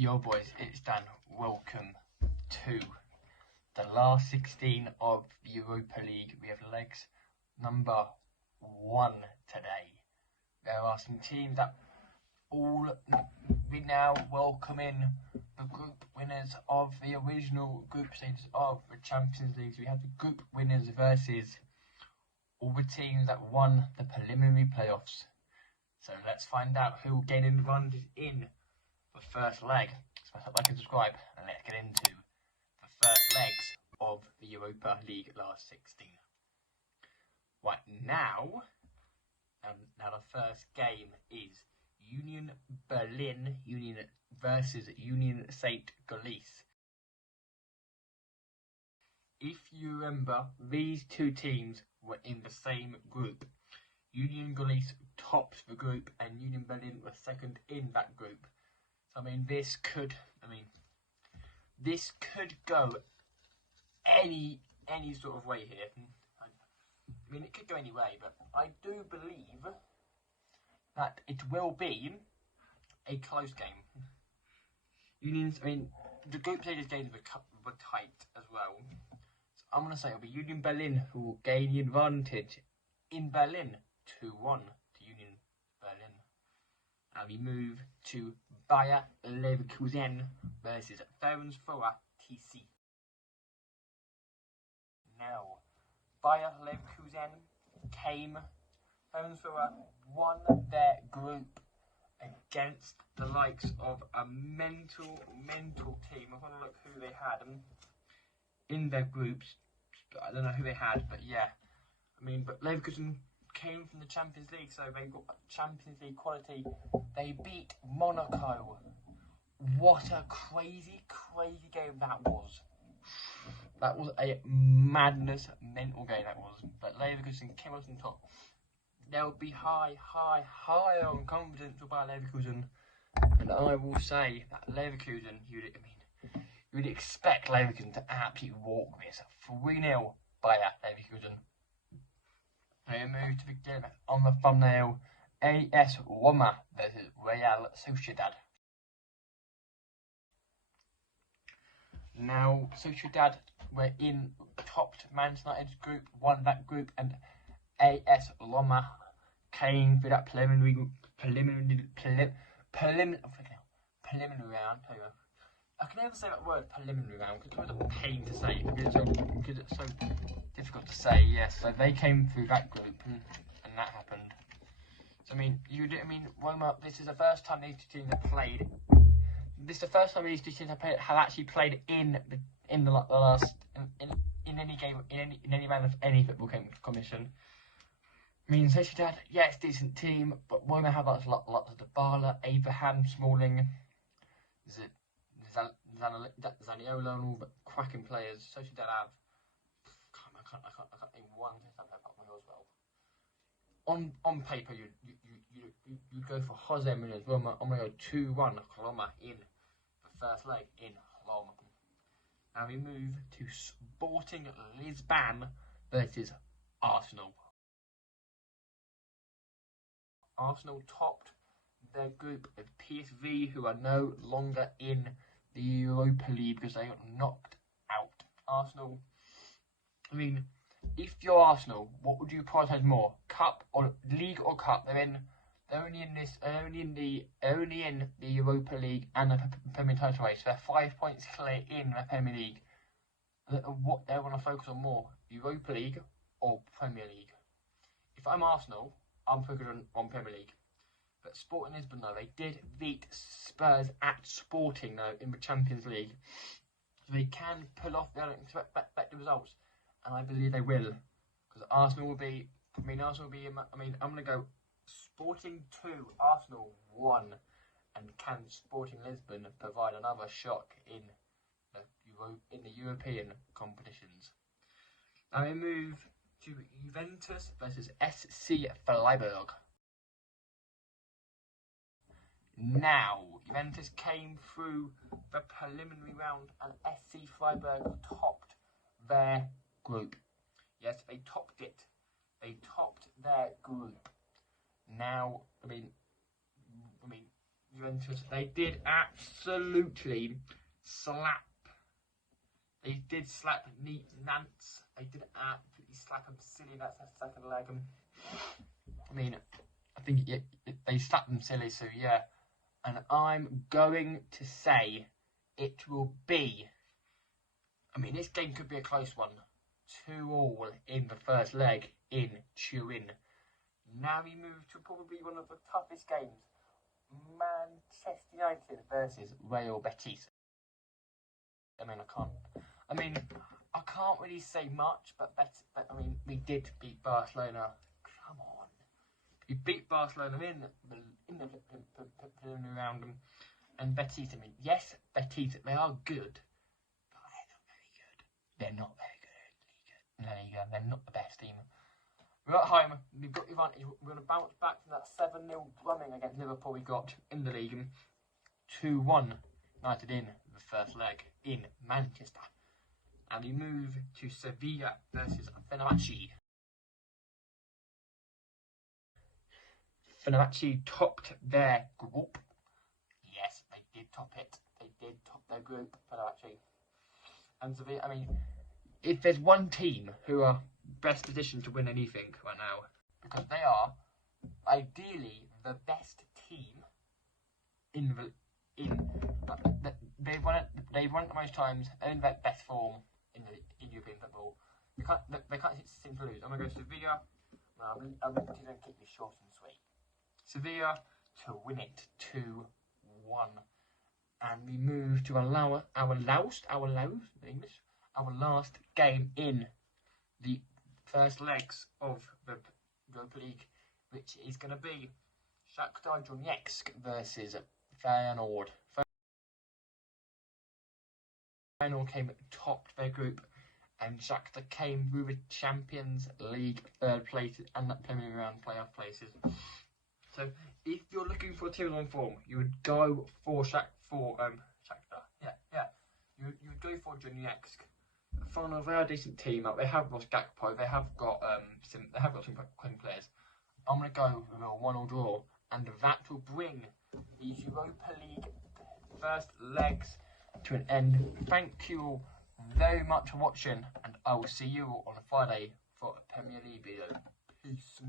Yo boys, it's Dan. Welcome to the last 16 of the Europa League. We have legs number 1 today. There are some teams that we now welcome in the group winners of the original group stages of the Champions League. So we have the group winners versus all the teams that won the preliminary playoffs. So let's find out who will get invited in the first leg. Smash that like and subscribe, and let's get into the first legs of the Europa League last 16. Right now the first game is Union Berlin versus Union St. Gallis. If you remember, these two teams were in the same group. Union Gallis topped the group and Union Berlin was second in that group. So this could go any sort of way here. It could go any way, but I do believe that it will be a close game. The group stages games were tight as well. So I'm going to say it'll be Union Berlin who will gain the advantage in Berlin, 2-1 to Union Berlin. And we move to Bayer Leverkusen versus Vereinsführer TC. Now, Bayer Leverkusen Vereinsführer won their group against the likes of a mental team. I want to look who they had in their groups. I don't know who they had, but yeah. But Leverkusen came from the Champions League, so they got Champions League quality. They beat Monaco. What a crazy game that was. That was a mental game that was. But Leverkusen came up on top. They'll be high on confidence by Leverkusen. And I will say that Leverkusen, you'd expect Leverkusen to absolutely walk this. 3-0 by Leverkusen. We move to the game on the thumbnail. AS Roma versus Real Sociedad. Now, Sociedad were in topped Manchester United's group, won that group, and AS Roma came for that preliminary round. I can never say that word, preliminary round, because it's always a pain to say, because it's so difficult to say. Yes, so they came through that group, and that happened. So Roma. This is the first time these two teams have played. This is the first time these two teams have actually played in the last in any game in any round of any football competition. Sociedad, yeah, it's a decent team, but Roma have lots of Dybala, Abraham, Smalling, Zaniolo, and all the cracking players. Sociedad have. I can't name one thing that apart from as well. On paper, you'd go for Jose Mourinho's Roma. I'm going to go 2-1 Roma in the first leg in Roma. Now we move to Sporting Lisbon versus Arsenal. Arsenal topped their group of PSV, who are no longer in the Europa League because they got knocked out. Arsenal. If you're Arsenal, what would you prioritise more, cup or league or cup? They're only in the Europa League and the Premier title race. They're 5 points clear in the Premier League. What they want to focus on more, Europa League or Premier League? If I'm Arsenal, I'm focused on Premier League. But Sporting Lisbon, though, they did beat Spurs at Sporting, though, in the Champions League. So they can pull off the unexpected results. And I believe they will. Because Arsenal will be... I'm going to go Sporting 2, Arsenal 1. And can Sporting Lisbon provide another shock in the European competitions? Now we move to Juventus versus SC Freiburg. Now, Juventus came through the preliminary round and SC Freiburg topped their group. Yes, they topped it. They topped their group. Now, Juventus. They did absolutely slap. They did slap Nantes. They did absolutely slap them silly. That's their second leg. I mean, I think they slapped them silly. So yeah, and I'm going to say it will be. I mean, this game could be a close one. 2-2 in the first leg in Turin. Now we move to probably one of the toughest games. Manchester United versus Real Betis. I can't really say much, but I mean, we did beat Barcelona. Come on, we beat Barcelona in the preliminary round, and Betis. I mean, yes, Betis, they are good, but they're not very good. They're not very good in La Liga. They're not the best team. We're at home. We've got the advantage. We're going to bounce back from that 7-0 drumming against Liverpool we got in the league. 2-1 United in the first leg in Manchester. And we move to Sevilla versus Fenerbahce. Fenerbahce topped their group. Yes, they did top it. They did top their group, Fenerbahce. And Sevilla, I mean, if there's one team who are best positioned to win anything right now, because they are ideally the best team they've won it the most times, in their best form in European football. They can't seem to lose. I'm gonna go Sevilla. I'm going to keep this short and sweet. Sevilla to win it 2-1, and we move to our last game in the first legs of the Europa League, which is going to be Shakhtar Donetsk versus Feyenoord. Feyenoord came topped their group, and Shakhtar came through the Champions League third place and that Premier round playoff places. So, if you're looking for a team on form, you would go for Shakhtar. You would go for Donetsk. Found a very decent team. They have lost Gakpo. They have got some quality players. I'm gonna go with a 1-1 draw, and that will bring the Europa League first legs to an end. Thank you all very much for watching, and I will see you on Friday for a Premier League video. Peace.